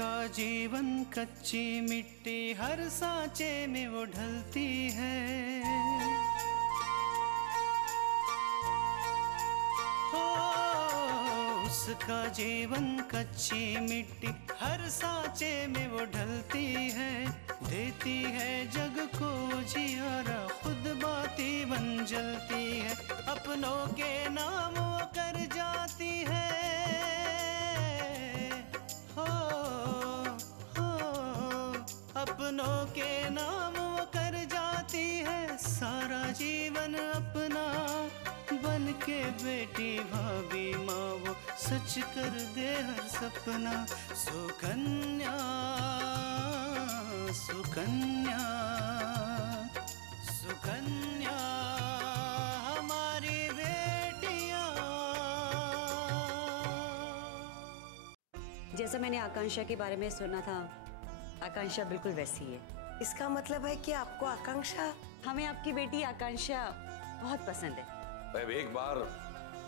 उसका जीवन कच्ची मिट्टी, हर सांचे में वो ढलती है। हो उसका जीवन कच्ची मिट्टी, हर सांचे में वो ढलती है। देती है जग को जियारा, खुद बाती बन जलती है। अपनों के नाम वो कर जाती है। अपनों के नाम वो कर जाती है। सारा जीवन अपना बन के बेटी भाभी माँ वो सच कर दे हर सपना। सुकन्या सुकन्या सुकन्या हमारी बेटियाँ। जैसा मैंने आकांक्षा के बारे में सुना था, आकांक्षा बिल्कुल वैसी है। इसका मतलब है कि आपको आकांक्षा, हमें आपकी बेटी आकांक्षा बहुत पसंद है। मैम एक बार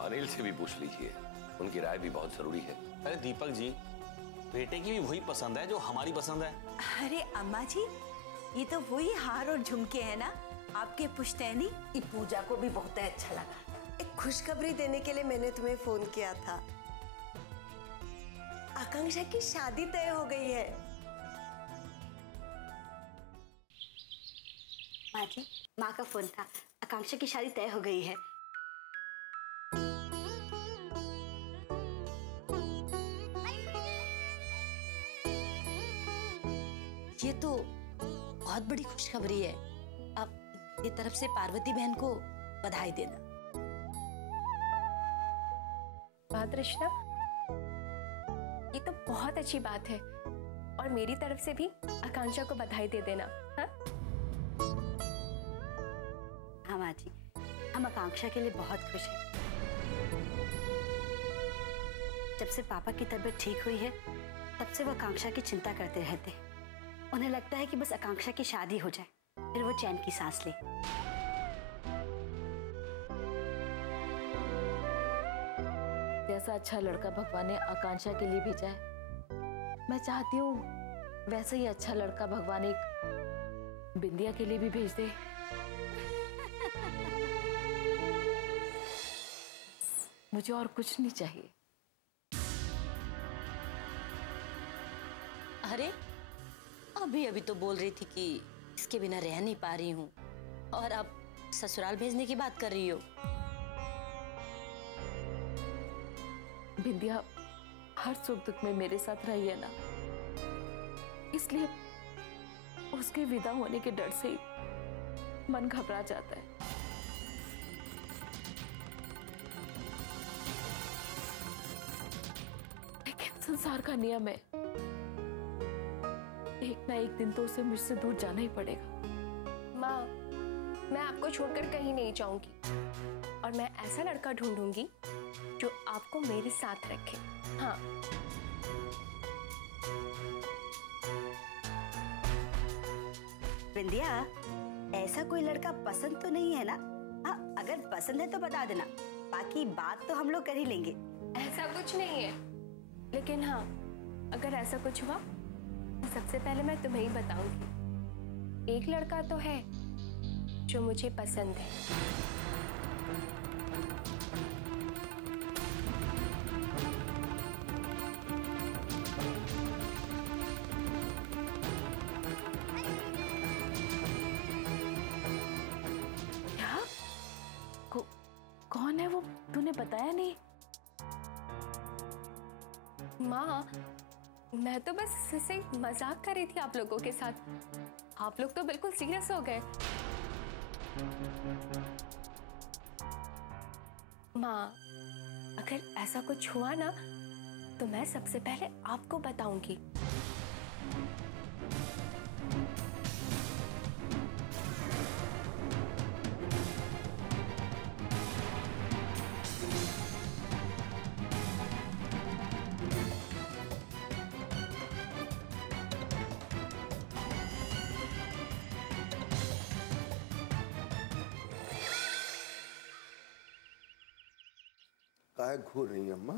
अनिल से भी पूछ लीजिए, उनकी राय भी बहुत जरूरी है। अरे दीपक जी, बेटे की भी वही पसंद है जो हमारी पसंद है। अरे अम्मा जी, ये तो वही हार और झुमके हैं ना आपके पुश्तैनी। ये पूजा को भी बहुत अच्छा लगा। एक खुशखबरी देने के लिए मैंने तुम्हें फोन किया था। आकांक्षा की शादी तय हो गई है। माँ जी, माँ का फोन था, आकांक्षा की शादी तय हो गई है। ये तो बहुत बड़ी खुशखबरी है। अब मेरी तरफ से पार्वती बहन को बधाई देना। बात रचना, ये तो बहुत अच्छी बात है और मेरी तरफ से भी आकांक्षा को बधाई दे देना। हाँ हाँ माँ जी, हम आकांक्षा के लिए बहुत खुश हैं। जब से पापा की तबीयत ठीक हुई है, तब से वो आकांक्षा की चिंता करते रहते हैं। उन्हें लगता है कि बस आकांक्षा की शादी हो जाए, फिर वो चैन की सांस ले। जैसा अच्छा लड़का भगवान ने आकांक्षा के लिए भेजा है, मैं चाहती हूँ वैसा ही अच्छा लड़का भगवान एक बिंदिया के लिए भी भेज दे। मुझे और कुछ नहीं चाहिए। अरे अभी अभी तो बोल रही थी कि इसके बिना रह नहीं पा रही हूँ, और अब ससुराल भेजने की बात कर रही हो। बिंदिया हर सुख दुख में मेरे साथ रही है ना, इसलिए उसके विदा होने के डर से ही मन घबरा जाता है। लेकिन संसार का नियम है, एक ना एक दिन तो उसे मुझसे दूर जाना ही पड़ेगा। माँ, मैं आपको छोड़कर कहीं नहीं जाऊंगी और मैं ऐसा लड़का ढूंढूंगी जो आपको मेरे साथ रखे। हाँ बिंदिया, ऐसा कोई लड़का पसंद तो नहीं है ना? हाँ, अगर पसंद है तो बता देना, बाकी बात तो हम लोग कर ही लेंगे। ऐसा कुछ नहीं है, लेकिन हाँ अगर ऐसा कुछ हुआ सबसे पहले मैं तुम्हें ही बताऊंगी। एक लड़का तो है जो मुझे पसंद है। क्या? कौन है वो? तूने बताया नहीं। माँ, मैं तो बस इससे मजाक कर रही थी आप लोगों के साथ। आप लोग तो बिल्कुल सीरियस हो गए। माँ, अगर ऐसा कुछ हुआ ना तो मैं सबसे पहले आपको बताऊंगी। काहे घूर रही अम्मा?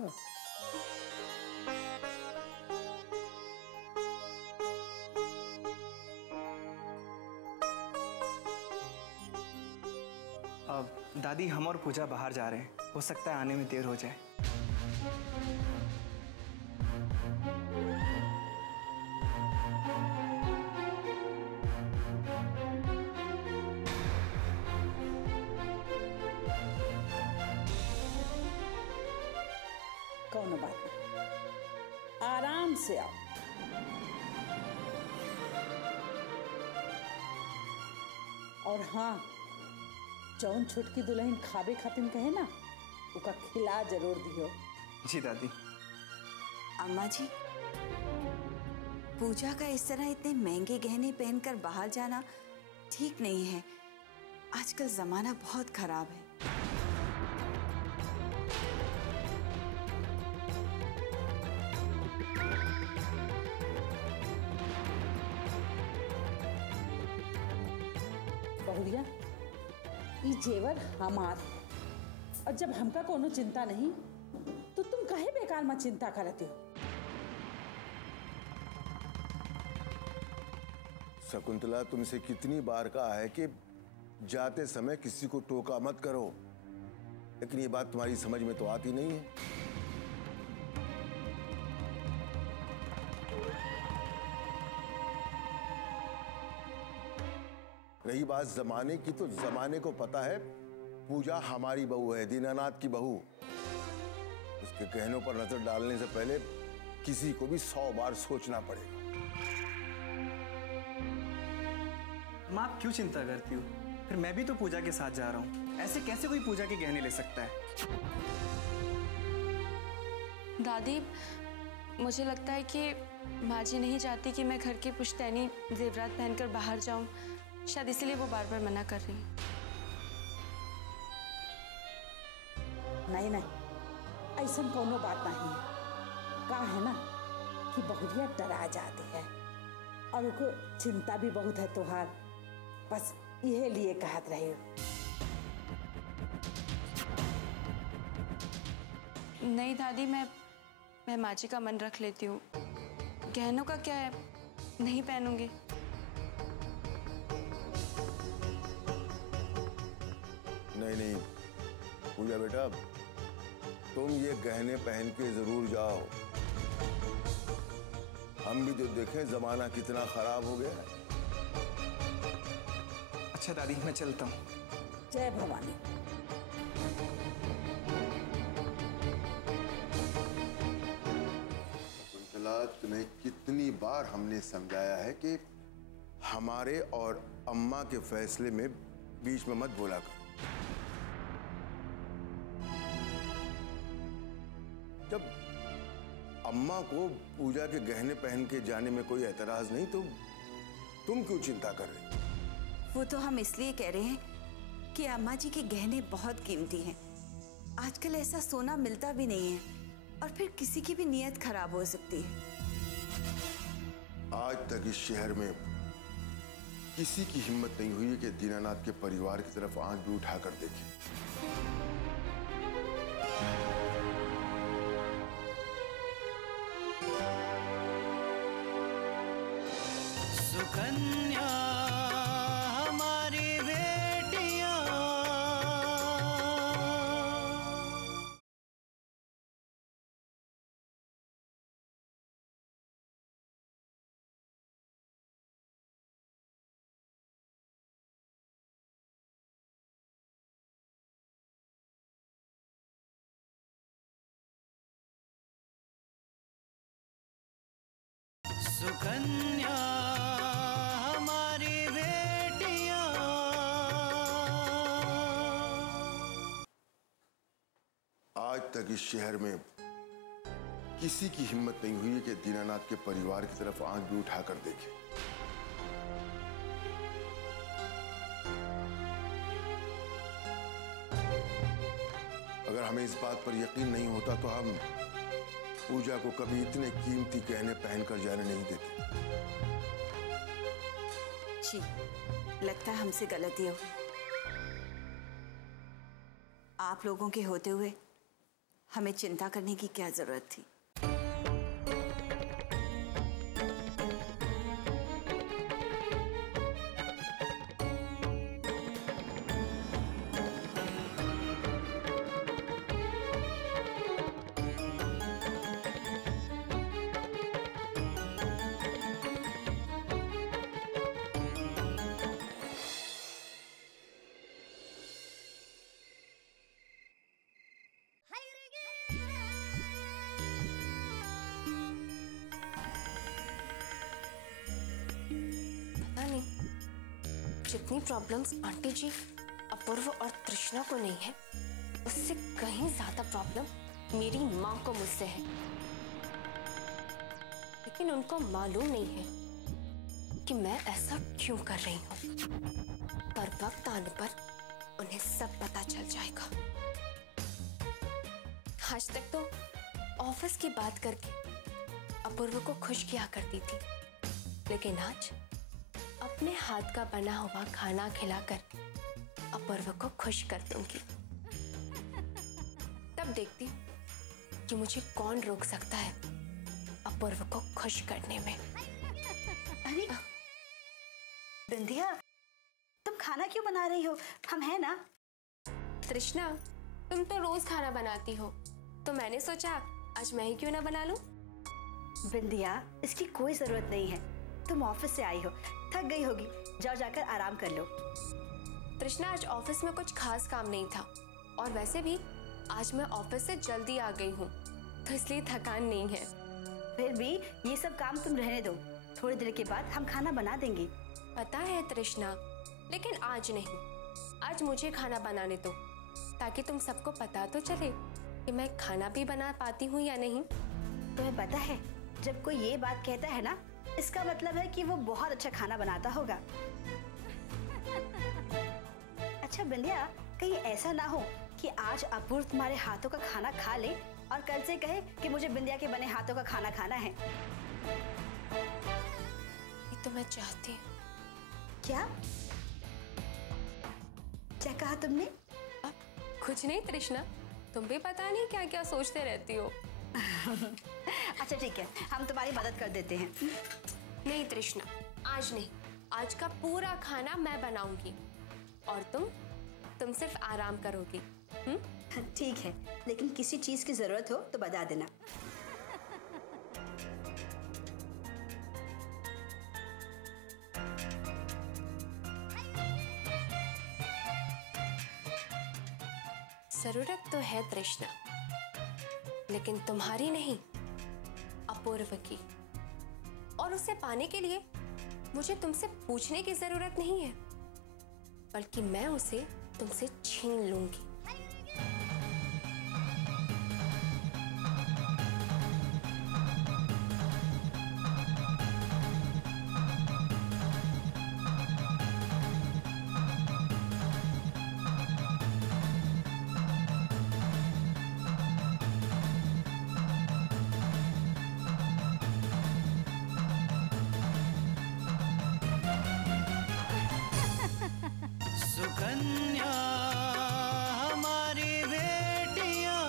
दादी, हम और पूजा बाहर जा रहे हैं, हो सकता है आने में देर हो जाए। कौन बात नहीं, आराम से आओ। और हाँ, जौन छुटकी दुल्हन खाबे खातिन कहे ना, उका खिला जरूर दियो। जी दादी। अम्मा जी, पूजा का इस तरह इतने महंगे गहने पहनकर बाहर जाना ठीक नहीं है। आजकल जमाना बहुत खराब है। बहुरिया, ई जेवर हमार, और जब हमका कोनो चिंता नहीं तो तुम काहे बेकार में चिंता करते हो? शकुंतला, तुमसे कितनी बार कहा है कि जाते समय किसी को टोका मत करो, लेकिन ये बात तुम्हारी समझ में तो आती नहीं है। रही बात जमाने की, तो जमाने को पता है पूजा हमारी बहू है, दीनानाथ की बहू। उसके कहनों पर नजर डालने से पहले किसी को भी 100 बार सोचना पड़ेगा। माँ, आप क्यों चिंता करती हो? फिर मैं भी तो पूजा के साथ जा रहा हूँ, ऐसे कैसे कोई पूजा के गहने ले सकता है? दादी, मुझे लगता है कि माँ जी नहीं चाहती कि मैं घर के पुश्तैनी जेवरात पहनकर बाहर जाऊं, शायद इसीलिए वो बार बार मना कर रही हैं। नहीं नहीं, ऐसा कोनो बात नहीं है। का है ना कि बहुरिया डरा जाती है और उनको चिंता भी बहुत है तुहार, बस यह लिए कहत रहे हो। नहीं दादी, मैं माँ जी का मन रख लेती हूँ। गहनों का क्या है, नहीं पहनूंगी। नहीं नहीं पूजा बेटा, तुम ये गहने पहन के जरूर जाओ। हम भी तो देखें जमाना कितना खराब हो गया है। अच्छा दादी, मैं चलता हूँ। जय भवानी। कुंतला, तुम्हें कितनी बार हमने समझाया है कि हमारे और अम्मा के फैसले में बीच में मत बोला कर। जब अम्मा को पूजा के गहने पहन के जाने में कोई एतराज नहीं, तो तुम क्यों चिंता कर रही? वो तो हम इसलिए कह रहे हैं कि अम्मा जी के गहने बहुत कीमती हैं। आजकल ऐसा सोना मिलता भी नहीं है, और फिर किसी की भी नीयत खराब हो सकती है। आज तक इस शहर में किसी की हिम्मत नहीं हुई कि दीनानाथ के परिवार की तरफ आंख भी उठाकर देखे। सुकन्या हमारी बेटियां, सुकन्या हमारी बेटियां। आज तक इस शहर में किसी की हिम्मत नहीं हुई कि दीनानाथ के परिवार की तरफ आंख भी उठाकर देखे। अगर हमें इस बात पर यकीन नहीं होता तो हम पूजा को कभी इतने कीमती गहने पहनकर जाने नहीं देते। जी, लगता है हमसे गलती हो। आप लोगों के होते हुए हमें चिंता करने की क्या जरूरत थी? जितनी प्रॉब्लम्स आंटी जी, अपूर्व और तृष्णा को नहीं है, उससे कहीं ज्यादा प्रॉब्लम मेरी माँ को मुझसे है। लेकिन उनको मालूम नहीं है कि मैं ऐसा क्यों कर रही हूँ। पर वक्त आने पर उन्हें सब पता चल जाएगा। आज तक तो ऑफिस की बात करके अपूर्व को खुश किया करती थी, लेकिन आज अपने हाथ का बना हुआ खाना खिलाकर अपूर्व को खुश कर दूंगी। तब देखती हूँ कि मुझे कौन रोक सकता है अपूर्व को खुश करने में। अरे बिंदिया, तुम खाना क्यों बना रही हो? हम हैं ना। तृष्णा, तुम तो रोज खाना बनाती हो, तो मैंने सोचा आज मैं ही क्यों ना बना लूं। बिंदिया, इसकी कोई जरूरत नहीं है। तुम ऑफिस से आई हो, थक गई होगी, जाओ जाकर आराम कर लो। तृष्णा, आज ऑफिस में कुछ खास काम नहीं था, और वैसे भी आज मैं ऑफिस से जल्दी आ गई हूँ, तो इसलिए थकान नहीं है। फिर भी ये सब काम तुम रहने दो, थोड़ी देर के बाद हम खाना बना देंगे। पता है तृष्णा, लेकिन आज नहीं। आज मुझे खाना बनाने दो, ताकि तुम सबको पता तो चले कि मैं खाना भी बना पाती हूँ या नहीं। तुम्हें पता है, जब कोई ये बात कहता है ना, इसका मतलब है कि वो बहुत अच्छा खाना बनाता होगा। अच्छा बिंदिया, कहीं ऐसा ना हो कि आज अपूर्व तुम्हारे हाथों का खाना खा ले और कल से कहे कि मुझे बिंदिया के बने हाथों का खाना खाना है। ये तो मैं चाहती हूँ। क्या क्या कहा तुमने? कुछ नहीं तृष्णा, तुम भी पता नहीं क्या क्या सोचते रहती हो। अच्छा ठीक है, हम तुम्हारी मदद कर देते हैं। नहीं तृष्णा, आज नहीं। आज का पूरा खाना मैं बनाऊंगी और तुम सिर्फ आराम करोगी। ठीक है, लेकिन किसी चीज की जरूरत हो तो बता देना। जरूरत तो है तृष्णा, लेकिन तुम्हारी नहीं, अपूर्व की। और उसे पाने के लिए मुझे तुमसे पूछने की जरूरत नहीं है, बल्कि मैं उसे तुमसे छीन लूंगी। सुकन्या हमारी बेटियां,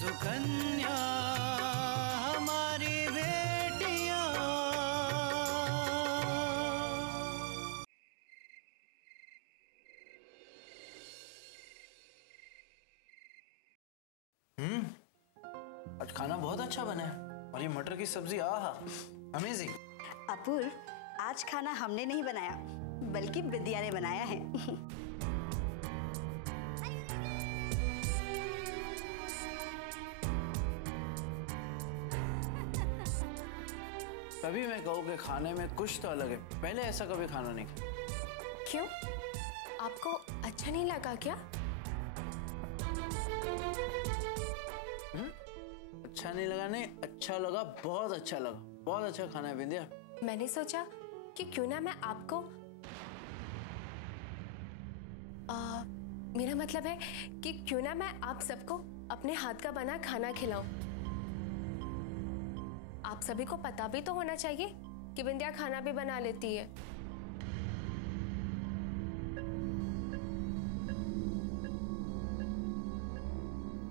सुकन्या हमारी बेटियां। आज खाना बहुत अच्छा बना है, और ये मटर की सब्जी आहा, अमेजिंग। अपूर्व, आज खाना हमने नहीं बनाया, बल्कि बिंदिया ने बनाया है। कभी मैं कहूँ कि खाने में कुछ तो अलग है, पहले ऐसा कभी खाना नहीं खाया। क्यों? आपको अच्छा नहीं लगा क्या? अच्छा नहीं लगा? नहीं, अच्छा लगा, बहुत अच्छा लगा, बहुत अच्छा खाना है बिंदिया। मैंने सोचा कि क्यों ना मैं आपको मेरा मतलब है कि क्यों ना मैं आप सबको अपने हाथ का बना खाना खिलाऊं। आप सभी को पता भी तो होना चाहिए कि बिंदिया खाना भी बना लेती है।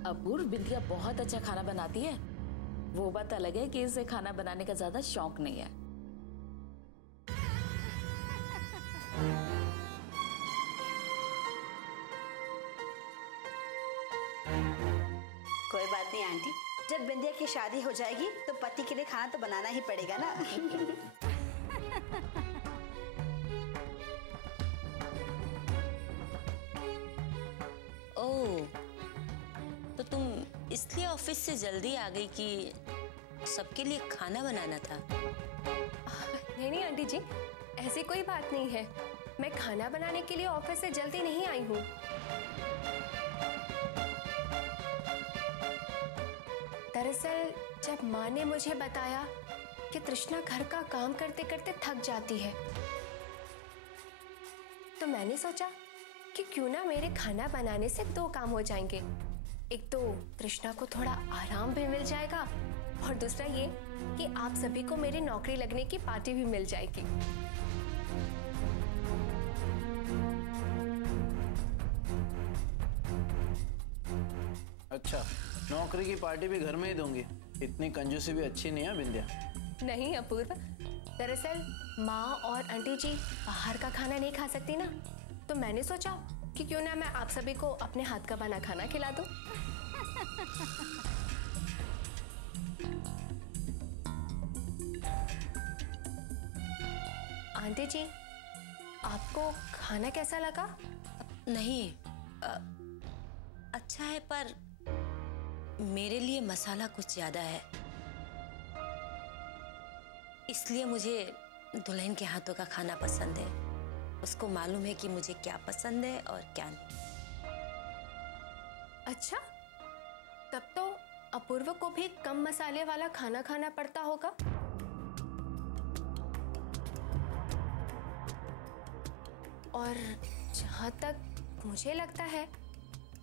अपूर्व, बिंदिया बहुत अच्छा खाना बनाती है। वो बात अलग है कि इसे खाना बनाने का ज्यादा शौक नहीं है। कोई बात नहीं आंटी, जब बिंदिया की शादी हो जाएगी तो पति के लिए खाना तो बनाना ही पड़ेगा ना। ओह, तो तुम इसलिए ऑफिस से जल्दी आ गई कि सबके लिए खाना बनाना था? नहीं नहीं आंटी जी, ऐसी कोई बात नहीं है। मैं खाना बनाने के लिए ऑफिस से जल्दी नहीं आई हूँ। दरअसल जब माँ ने मुझे बताया कि तृष्णा घर का काम करते करते थक जाती है, तो मैंने सोचा कि क्यों ना मेरे खाना बनाने से 2 काम हो जाएंगे। एक तो तृष्णा को थोड़ा आराम भी मिल जाएगा और दूसरा ये कि आप सभी को मेरी नौकरी लगने की पार्टी भी मिल जाएगी। अच्छा, नौकरी की पार्टी भी घर में ही दूंगी? इतनी कंजूसी भी अच्छी नहीं है बिंदिया। नहीं अपूर्व, दरअसल माँ और आंटी जी बाहर का खाना नहीं खा सकती ना, तो मैंने सोचा कि क्यों ना मैं आप सभी को अपने हाथ का बना खाना खिला दूं। आंटी जी, आपको खाना कैसा लगा? नहीं, अच्छा है, पर मेरे लिए मसाला कुछ ज्यादा है, इसलिए मुझे दुल्हन के हाथों का खाना पसंद है। उसको मालूम है कि मुझे क्या पसंद है और क्या नहीं। अच्छा, तब तो अपूर्व को भी कम मसाले वाला खाना खाना पड़ता होगा। और जहाँ तक मुझे लगता है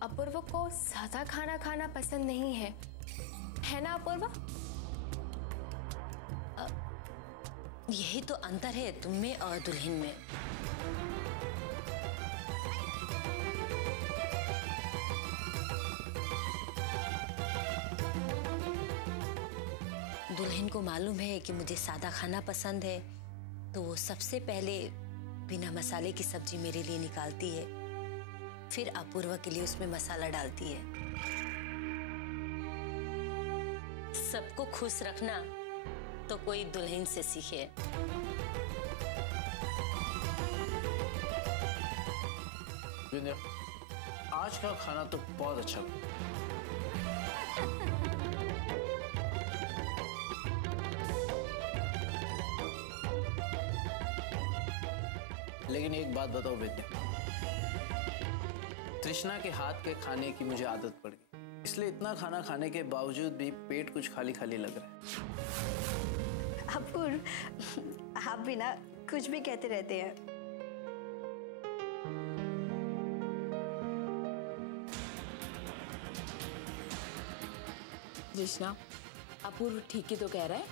अपूर्व को सादा खाना खाना पसंद नहीं है ना अपूर्व? यही तो अंतर है तुम में और दुल्हन में। दुल्हन को मालूम है कि मुझे सादा खाना पसंद है, तो वो सबसे पहले बिना मसाले की सब्जी मेरे लिए निकालती है, फिर अपूर्व के लिए उसमें मसाला डालती है। सबको खुश रखना तो कोई दुल्हन से सीखे। बिंदिया, आज का खाना तो बहुत अच्छा था। लेकिन एक बात बताओ बिंदिया, तृष्णा के हाथ के खाने की मुझे आदत पड़ गई, इसलिए इतना खाना खाने के बावजूद भी पेट कुछ खाली खाली लग रहा है। अपूर्व, आप भी ना कुछ भी कहते रहते हैं। कृष्णा, अपूर्व ठीक ही तो कह रहा है।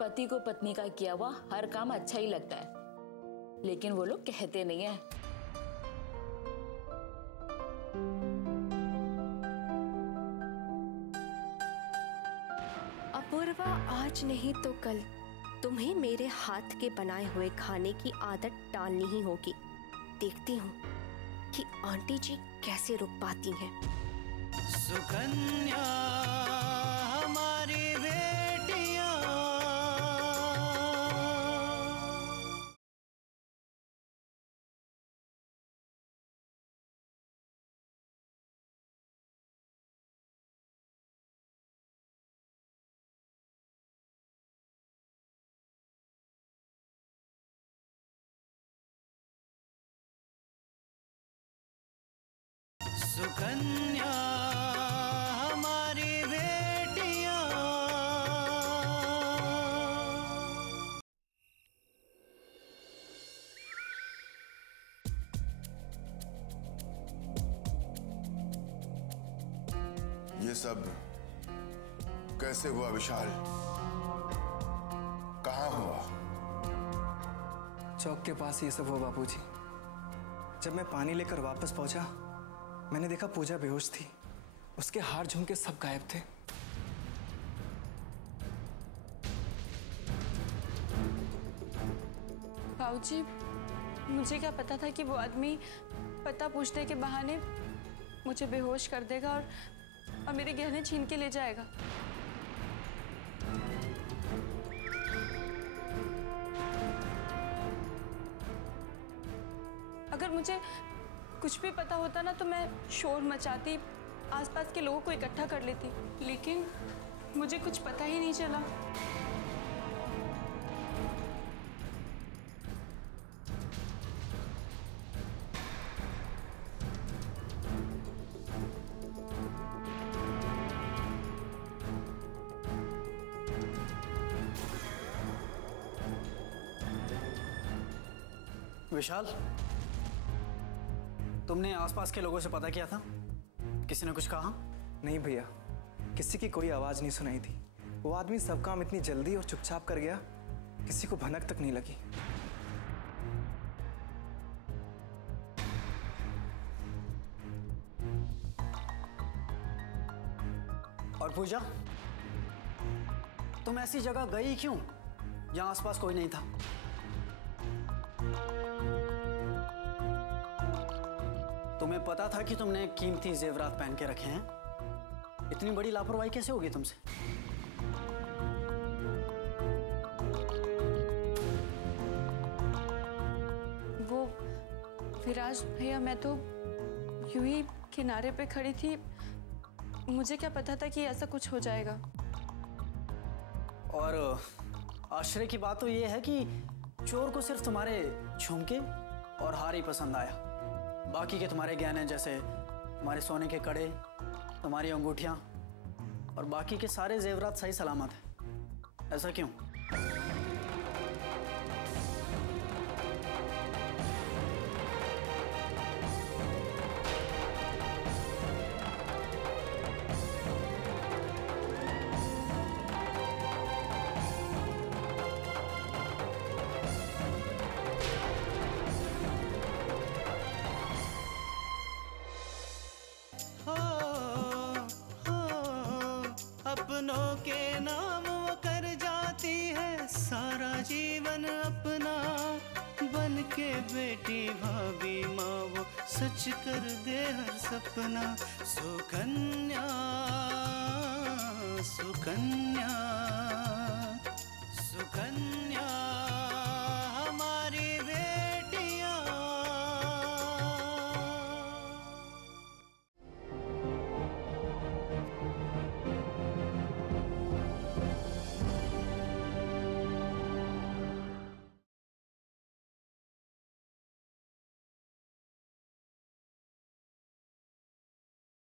पति को पत्नी का किया हुआ हर काम अच्छा ही लगता है, लेकिन वो लोग कहते नहीं है। अपूर्वा, आज नहीं तो कल तुम्हें मेरे हाथ के बनाए हुए खाने की आदत डालनी ही होगी। देखती हूँ कि आंटी जी कैसे रुक पाती हैं। सुकन्या हमारी बेटियां, सुकन्या हमारी बेटियां। ये सब कैसे हुआ विशाल? कहाँ हुआ? चौक के पास ये सब हुआ बापूजी। जब मैं पानी लेकर वापस पहुंचा, मैंने देखा पूजा बेहोश थी। उसके हार झुमके सब गायब थे। बाबूजी, मुझे क्या पता था कि वो आदमी पता पूछने के बहाने मुझे बेहोश कर देगा और मेरे गहने छीन के ले जाएगा। अगर मुझे कुछ भी पता होता ना तो मैं शोर मचाती, आसपास के लोगों को इकट्ठा कर लेती, लेकिन मुझे कुछ पता ही नहीं चला। विशाल, तुमने आसपास के लोगों से पता किया था? किसी ने कुछ कहा? नहीं भैया, किसी की कोई आवाज नहीं सुनाई थी। वो आदमी सब काम इतनी जल्दी और चुपचाप कर गया, किसी को भनक तक नहीं लगी। और पूजा, तुम ऐसी जगह गई क्यों जहां आसपास कोई नहीं था? तुम्हें पता था कि तुमने कीमती जेवरात पहन के रखे हैं? इतनी बड़ी लापरवाही कैसे होगी तुमसे? वो विराज भैया, मैं तो यूं ही किनारे पे खड़ी थी, मुझे क्या पता था कि ऐसा कुछ हो जाएगा। और आश्चर्य की बात तो ये है कि चोर को सिर्फ तुम्हारे झुमके और हार ही पसंद आया। बाकी के तुम्हारे गहने जैसे तुम्हारे सोने के कड़े, तुम्हारी अंगूठियां और बाकी के सारे जेवरात सही सलामत है। ऐसा क्यों? अपनों के नाम वो कर जाती है सारा जीवन अपना, बन के बेटी भाभी माँ वो सच कर दे हर सपना। सुकन्या सुकन्या